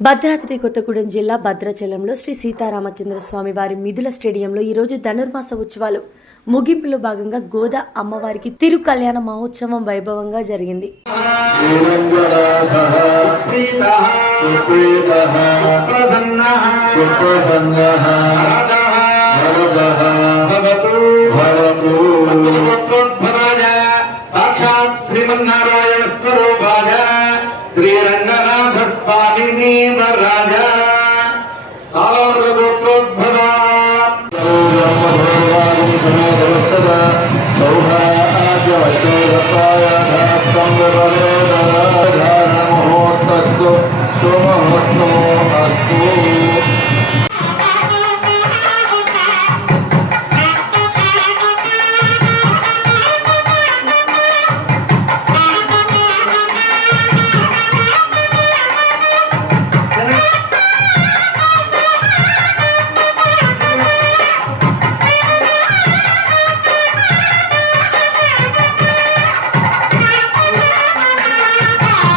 భద్రాద్రి కొత్తగూడెం జిల్లా భద్రాచలంలో శ్రీ సీతారామచంద్ర స్వామి వారి మిథుల స్టేడియంలో ఈరోజు ధనుర్మాస ఉత్సవాలు ముగింపులో భాగంగా గోదా అమ్మవారికి తిరు కళ్యాణ మహోత్సవం వైభవంగా జరిగింది సాక్షాత్ శ్రీమన్నారాయణ స్వరూప స్వామిని రాజా సార్వగోత్రోద్భవ సౌహాద్యవశోదపాయస్తు సుమహోత్మో అస్తు